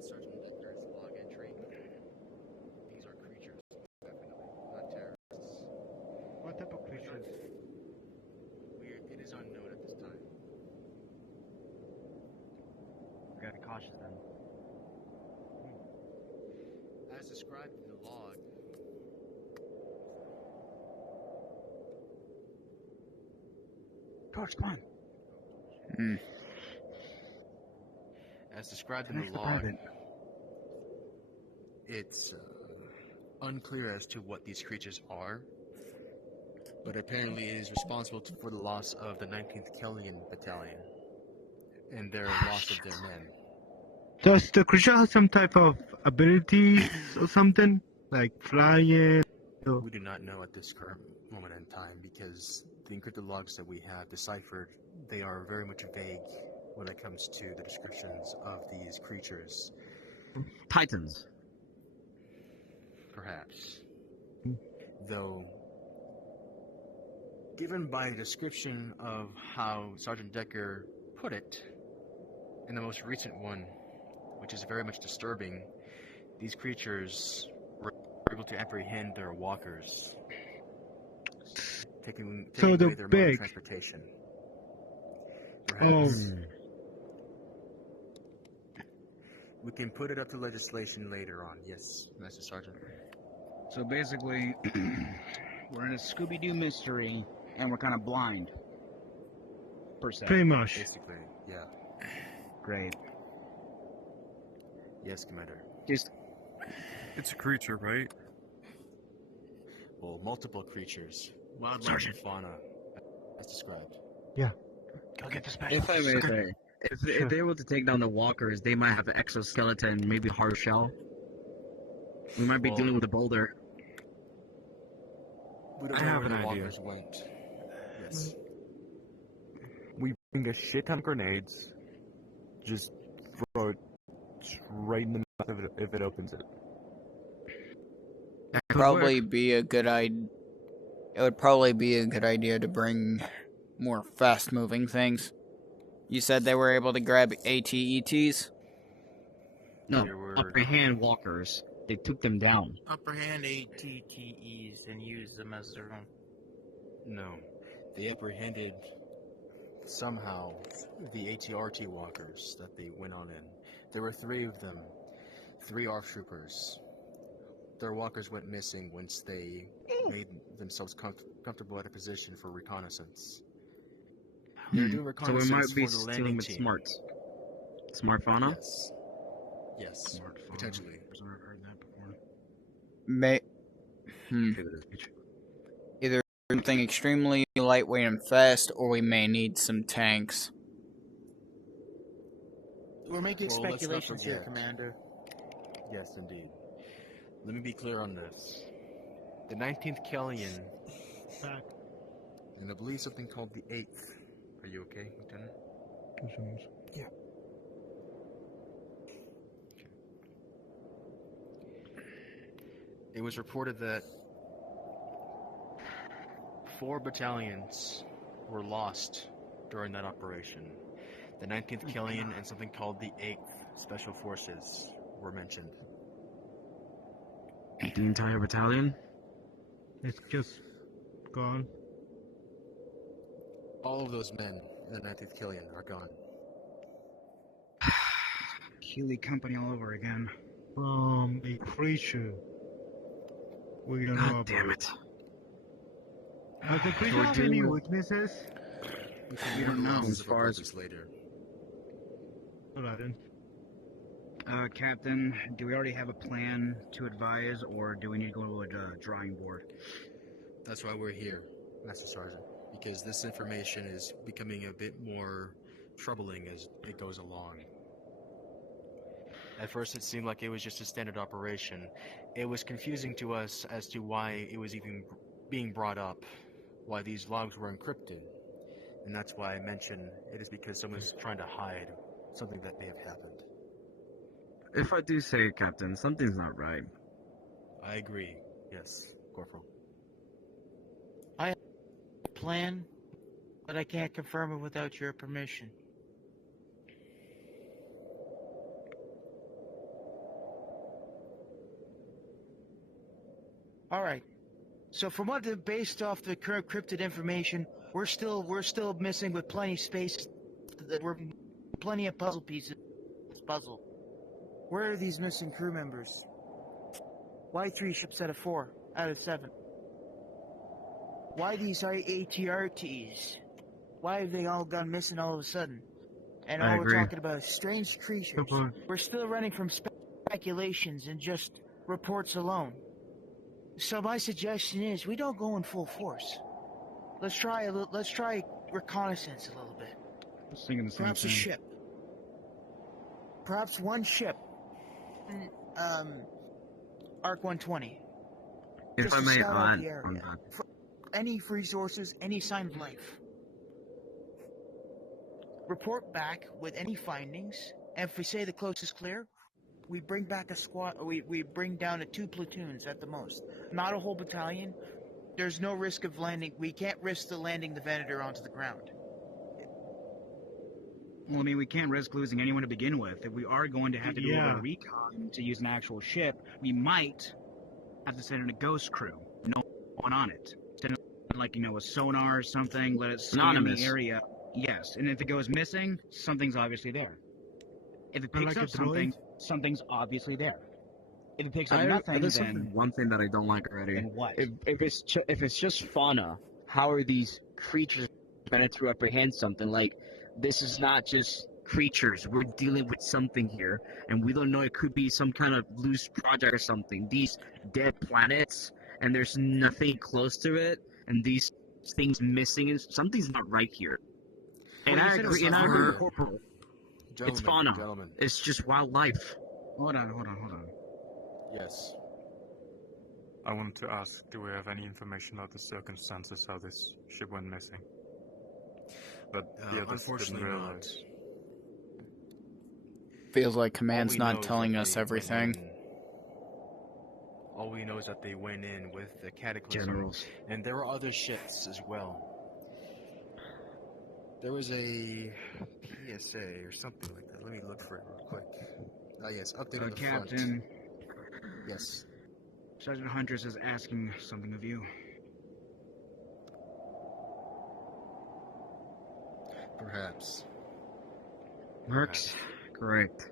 at Sergeant Decker's log entry, these are creatures, definitely, not terrorists. What type of creatures? It is unknown at this time. We gotta be cautious then. As described in the log, Torch, come on. as described in the log, it's unclear as to what these creatures are, but apparently it is responsible for the loss of the 19th Kellyan Battalion and their loss of their men. Does the creature have some type of abilities or something? Like flying? Or... We do not know at this current moment in time because the encrypted logs that we have deciphered, they are very much vague when it comes to the descriptions of these creatures. Titans. Perhaps. Though, given by the description of how Sergeant Decker put it, in the most recent one, which is very much disturbing, these creatures were able to apprehend their walkers, taking away their mode of transportation. Perhaps. We can put it up to legislation later on. Yes, Master Sergeant. So basically, we're in a Scooby-Doo mystery, and we're kind of blind. Per se. Pretty much. Basically, yeah. Great. Yes, Commander. Just... It's a creature, right? Well, multiple creatures. Wildlife and fauna, as described. Yeah. Go get the special. If I may say, if they're able to take down the walkers, they might have an exoskeleton, maybe a hard shell. We might be dealing with a boulder. We don't know where the walkers went. Yes. We bring a shit ton of grenades. Just throw it right in the mouth of it if it opens it. Probably be a good idea. It would probably be a good idea to bring more fast-moving things. You said they were able to grab ATETs? No, upper hand walkers. They took them down. Upper hand ATTEs and use them as their own. No. They apprehended, somehow, the ATRT walkers that they went on in. There were 3 of them. 3 ARF troopers. Their walkers went missing once they made themselves comfortable at a position for reconnaissance. They're doing So we reconnaissance might be for the dealing landing with team. smarts. Smart fauna? Yes. Yes. Smart fauna. Potentially. I've never heard that before. Either something extremely lightweight and fast, or we may need some tanks. We're making Well, let's not speculations here, forget. Commander. Yes, indeed. Let me be clear on this. The 19th Kellyan, and I believe something called the 8th. Are you okay, Lieutenant? Yeah. It was reported that 4 battalions were lost during that operation. The 19th Kellyan and something called the 8th Special Forces were mentioned. The entire battalion? It's just gone. All of those men in the 19th Kellyan are gone. Keeley Company all over again. From a creature. We don't know God about. damn it. Does the creature have any weaknesses? We don't know as far as... this later. Alright then. Captain, do we already have a plan to advise, or do we need to go to a drawing board? That's why we're here, Master Sergeant, because this information is becoming a bit more troubling as it goes along. At first it seemed like it was just a standard operation. It was confusing to us as to why it was even being brought up, why these logs were encrypted. And that's why I mentioned it is because someone's trying to hide something that may have happened. If I do say it, Captain, something's not right. I agree. Yes, Corporal. I have a plan, but I can't confirm it without your permission. All right. So from based off the current cryptid information, we're still missing with plenty of space. We're plenty of puzzle pieces. This puzzle. Where are these missing crew members? Why 3 ships out of 4 out of 7? Why these ATRTs? Why have they all gone missing all of a sudden? And I all we're agree. talking about is strange creatures. We're still running from speculations and just reports alone. So my suggestion is we don't go in full force. Let's try reconnaissance a little bit. I was thinking the same Perhaps a thing. ship. Perhaps one ship. Arc 120. If Just I to may scout out add, the area. For any resources, any sign of life. Report back with any findings, and if we say the coast is clear, we bring back a squad. We bring down to 2 platoons at the most, not a whole battalion. There's no risk of landing. We can't risk landing the Venator onto the ground. Well, I mean, we can't risk losing anyone to begin with. If we are going to have to do a Yeah. recon to use an actual ship, we might have to send in a ghost crew. No one on it. Send in, like, a sonar or something, let it scan Anonymous. the area. Yes, and if it goes missing, something's obviously there. If it Or picks like a up something, droid? something's obviously there. If it picks up I, nothing, there's then one thing that I don't like already. then what? If it's just fauna, how are these creatures going to apprehend something? Like, this is not just Creatures, we're dealing with something here, and we don't know. It could be some kind of loose project or something. These dead planets, and there's nothing close to it, and these things missing, and something's not right here. And Well, you I said it agree. was And I agree with fauna. Corporal. Gentlemen, fauna. Gentlemen, It's just wildlife. Hold on. yes. I wanted to ask, do we have any information about the circumstances how this ship went missing? But the others didn't Unfortunately realize. not. Feels like All command's we know not is telling that us they went everything. in- All we know is that they went in with the Cataclysm, Generals. and there were other ships as well. There was a PSA or something like that. Let me look for it real quick. Ah, yes, update on the Captain, front. Yes. Sergeant Huntress is asking something of you. Perhaps. Works. Correct.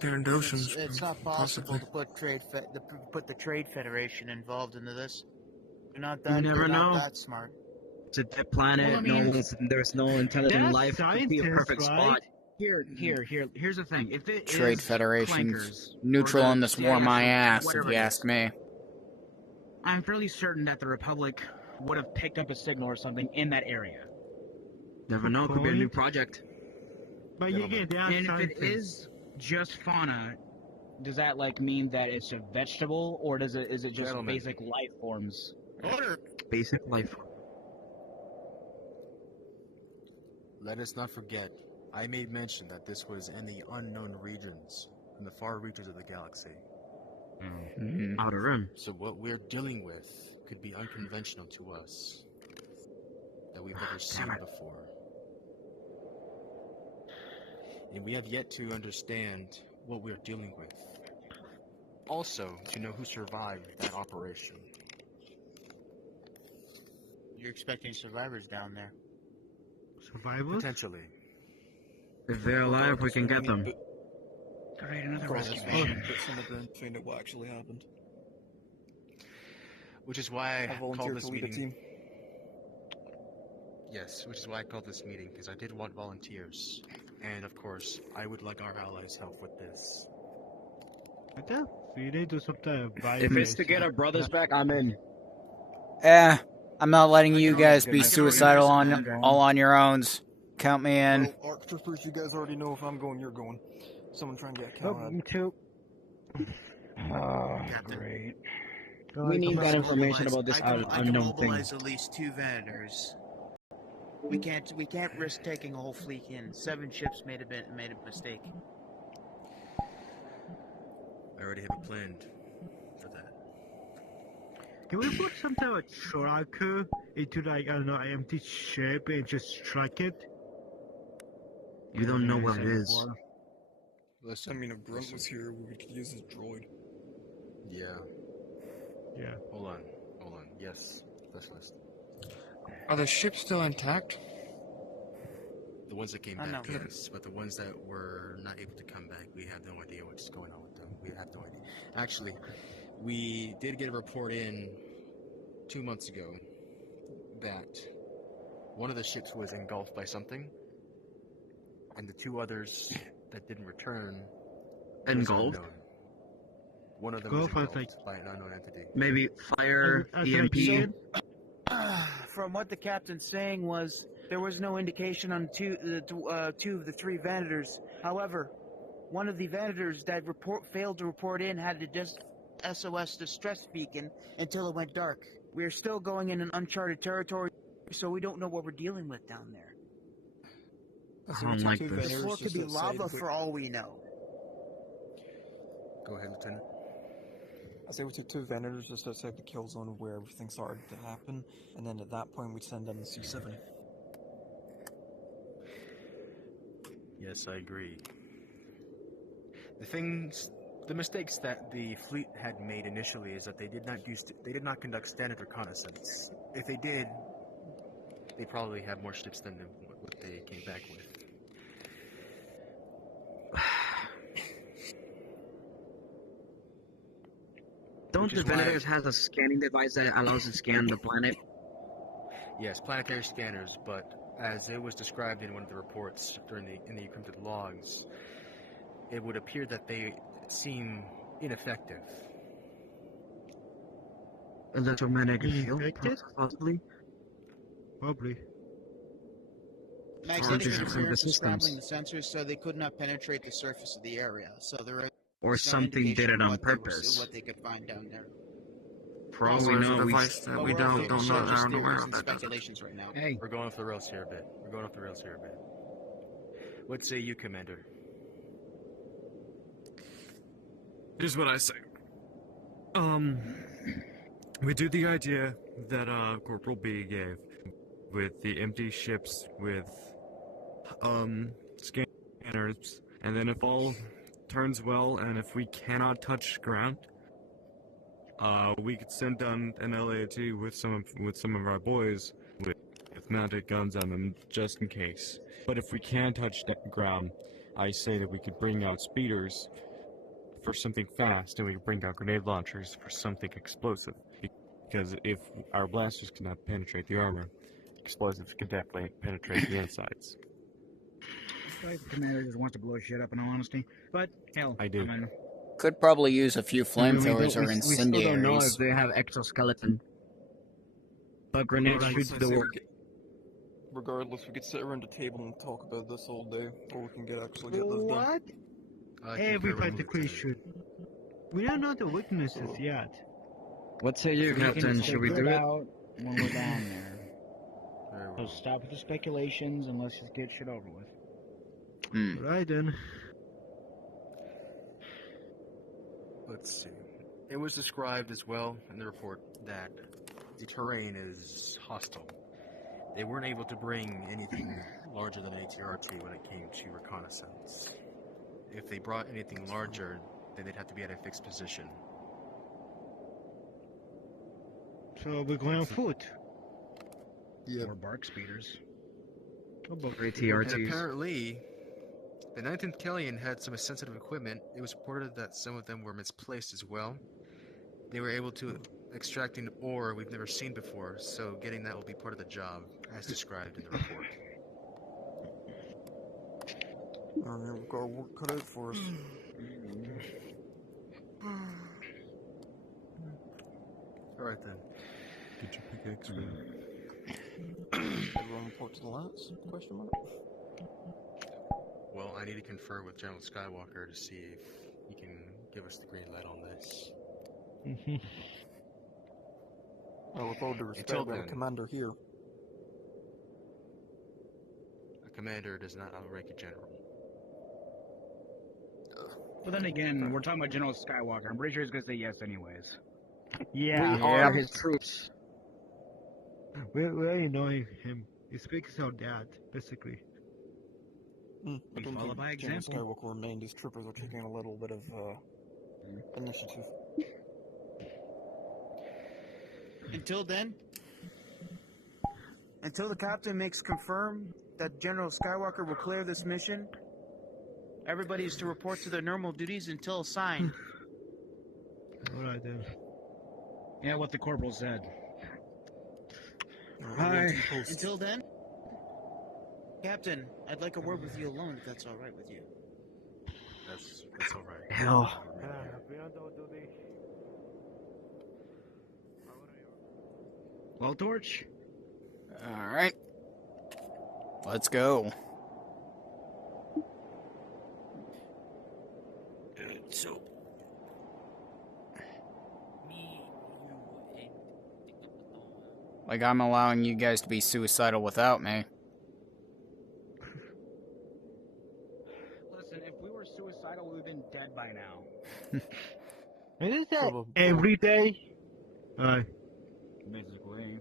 They're in oceans. It's not possible to put the Trade Federation involved into this. They're not that. never they're not know. that smart. It's a dead planet. Well, I mean, There's no intelligent That's life. Could be a scientists, perfect right? spot. Here's the thing. If it Trade is Federation's clankers, neutral or on the this war my CIS, or ass, if whatever you it ask is, me. I'm fairly certain that the Republic would have picked up a signal or something in that area. Never know. Could be a new Point. project. But again, they are And if it scientists. is just fauna, does that mean that it's a vegetable, or is it just Gentlemen. basic life forms? Basic life. Let us not forget, I made mention that this was in the unknown regions, in the far reaches of the galaxy. Mhm. Outer rim. So what we're dealing with could be unconventional to us, that we've never seen it. before. And we have yet to understand what we're dealing with. Also, to know who survived that operation. You're expecting survivors down there. Survivors? Potentially. If they're alive, we can get them. Great, another Cross rescue the mission. but some of them find out what actually happened. Which is why I I called volunteered this to lead a meeting. team. Yes, which is why I called this meeting, because I did want volunteers. And of course, I would like our allies' help with this. Até virei do subta vai. If it's to get our brothers back, I'm in. I'm not letting you guys be I can suicidal organize on it. all on your own. Count me in. Well, ARC troopers, you guys already know if I'm going, you're going. Someone try and get Oh, Cal. me too. Captain. Great. We need that information about this I can unknown thing. mobilize at least 2 Venators. We can't risk taking a whole fleet in. 7 ships made a mistake. I already have a plan for that. Can we put some type of tracker into like I don't know, an empty ship and just track it? You don't know what it is. I Listen. mean, if Grunt was here, we could use his droid. Yeah. Yeah. Hold on. Yes, specialist. Are the ships still intact? The ones that came I back, know. yes, but the ones that were not able to come back, we have no idea what's going on with them. We have no idea. Actually, we did get a report in 2 months ago that one of the ships was engulfed by something, and the two others that didn't return was Engulfed? unknown. One of them was Engulfed was engulfed by an unknown entity. Maybe fire, As I EMP. said, From what the captain's saying was, there was no indication on two of the three Vanators. However, one of the Vanators that failed to report in had a SOS distress beacon until it went dark. We are still going in an uncharted territory, so we don't know what we're dealing with down there. I don't like The this. floor could be lava for all we know. Go ahead, Lieutenant. I say we took 2 Vanators just outside the kill zone where everything started to happen, and then at that point we'd send in the C7. Yes, I agree. The mistakes that the fleet had made initially is that they did not conduct standard reconnaissance. If they did, they probably have more ships than what they came back with. Don't Which the is why- Venators have a scanning device that allows to scan the planet? Yes, planetary scanners, but as it was described in one of the reports in the encrypted logs, it would appear that they seem ineffective. Electromagnetic field, Infected? possibly? probably. Magnetic Or interference the is scrambling the systems. sensors, so they could not penetrate the surface of the area. So there is Or no something did indication it on what they purpose. what they could find down there. For all we There's a know, we device that But we we're all don't know just that aren't aware theories of and that does it. speculations right now. Hey, We're going off the rails here a bit. What say you, Commander? Here's what I say. We do the idea that Corporal B gave with the empty ships with scanners, and then if all turns well and if we cannot touch ground, we could send down an LAT with some of our boys with mounted guns on them just in case. But if we can touch ground, I say that we could bring out speeders for something fast, and we could bring out grenade launchers for something explosive. Because if our blasters cannot penetrate the armor, explosives can definitely penetrate the insides. the commander just wants to blow shit up in all honesty. But hell, I do. I mean, Could probably use a few flamethrowers or we still don't know incendiaries. if they have exoskeleton. But grenades Alright, shoot so the say work. Regardless, we could sit around a table and talk about this all day, or we can actually get this done. What? I concur Every with practically Lieutenant. should. We don't know the weaknesses yet. What say you, we can Captain? Should we figure do it? out when we're down there. Very So well. stop with the speculations and let's just get shit over with. Right then. Let's see. It was described as well in the report that the terrain is hostile. They weren't able to bring anything larger than an ATRT when it came to reconnaissance. If they brought anything larger, then they'd have to be at a fixed position. So we're going on foot. Or bark speeders. How about And ATRTs. apparently, the 19th Kellion had some sensitive equipment. It was reported that some of them were misplaced as well. They were able to extract an ore we've never seen before, so getting that will be part of the job, as described in the report. Alright, we've got our work cut out for us. Alright then. Get your pickaxe ready. Everyone report to the lance? Question mark? Well, I need to confer with General Skywalker to see if he can give us the green light on this. Well, with all due respect, Until we have a then. commander here. A commander does not outrank a general. But then again, we're talking about General Skywalker. I'm pretty sure he's gonna say yes anyways. Yeah, We are his troops. we're annoying him. He speaks our dad, basically. I We don't follow think by General example. Skywalker remained. These troopers are taking a little bit of initiative. Until then, until the captain makes confirm that General Skywalker will clear this mission, everybody is to report to their normal duties until assigned. Alright then. Yeah, what the corporal said. Everyone to the post. Until then, Captain, I'd like a word with you alone, if that's all right with you. That's all right. Hell. Well, Torch. Alright. Let's go. So. Like, I'm allowing you guys to be suicidal without me. Listen, if we were suicidal, we would have been dead by now. Isn't that Probably. every day? Basically.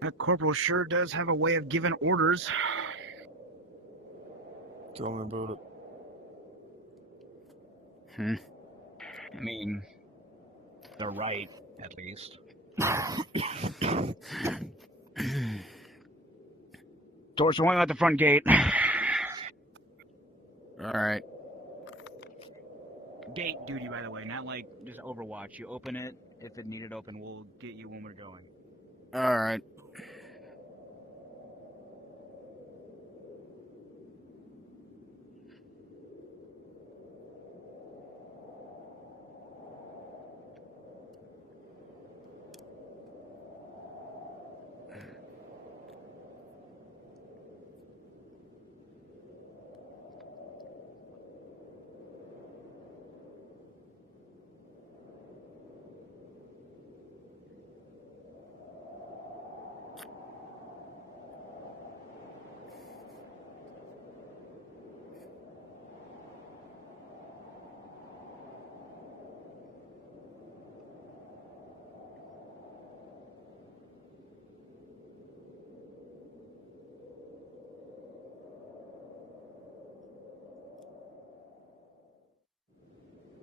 That corporal sure does have a way of giving orders. Tell me about it. I mean, they're right, at least. Doors are only at the front gate. Alright. Gate duty, by the way, not like just Overwatch. You open it. If it needed open, we'll get you when we're going. Alright.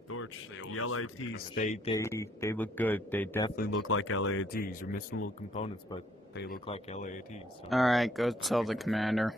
Torch, the LATs, they look good. They definitely look like LATs. You're missing little components, but they look like LATs. So. Alright, go tell the commander.